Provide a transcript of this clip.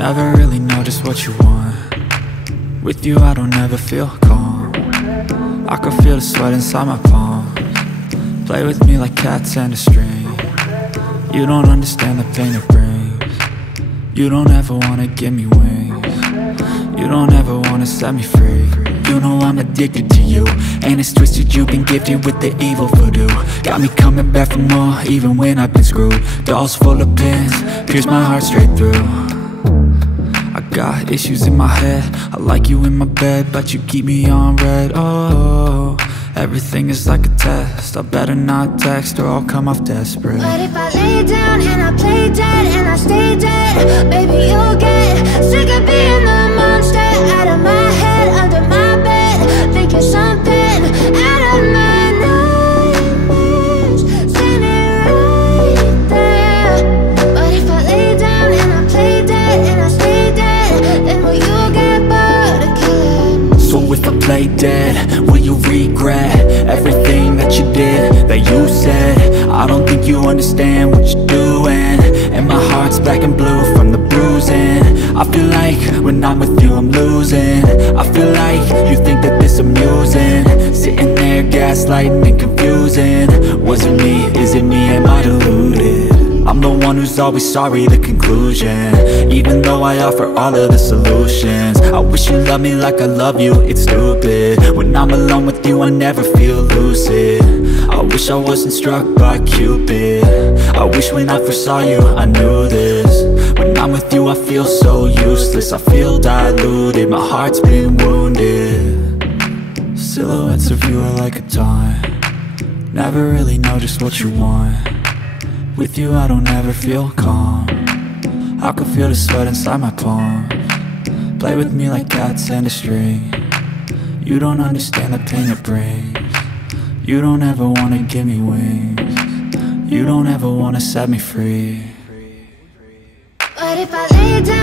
Never really know just what you want. With you I don't ever feel calm. I can feel the sweat inside my palms. Play with me like cats and a string. You don't understand the pain it brings. You don't ever wanna give me wings. You don't ever wanna set me free. You know I'm addicted to you, and it's twisted, you've been gifted with the evil voodoo. Got me coming back for more, even when I've been screwed. Dolls full of pins, pierce my heart straight through. I got issues in my head, I like you in my bed, but you keep me on red. Oh, everything is like a test, I better not text or I'll come off desperate. But if I lay down and I play dead and I stay dead, baby you'll get sick of being the monster out of my head, under my bed, thinking something out of my nightmares, standing right there. But if I lay down and I play dead and I stay dead, then will you get bored of killing me? So if I play dead, will you regret everything that you did, that you said? I don't think you understand what you're doing, and my heart's black and blue from the bruising. I feel like when I'm with you I'm losing. I feel like you think that this amusing, sitting there gaslighting and confusing. Was it me? Is it me? Am I deluded? I'm the one who's always sorry, the conclusion, even though I offer all of the solutions. I wish you loved me like I love you, it's stupid. When I'm alone with you I never feel lucid. I wish I wasn't struck by Cupid. I wish when I first saw you I knew this. When I'm with you I feel so useless, I feel diluted, my heart's been wounded. Silhouettes of you are like a taunt. Never really know just what you want. With you I don't ever feel calm. I can feel the sweat inside my palms. Play with me like cats and a string. You don't understand the pain it brings. You don't ever wanna give me wings. You don't ever wanna set me free. But if I lay down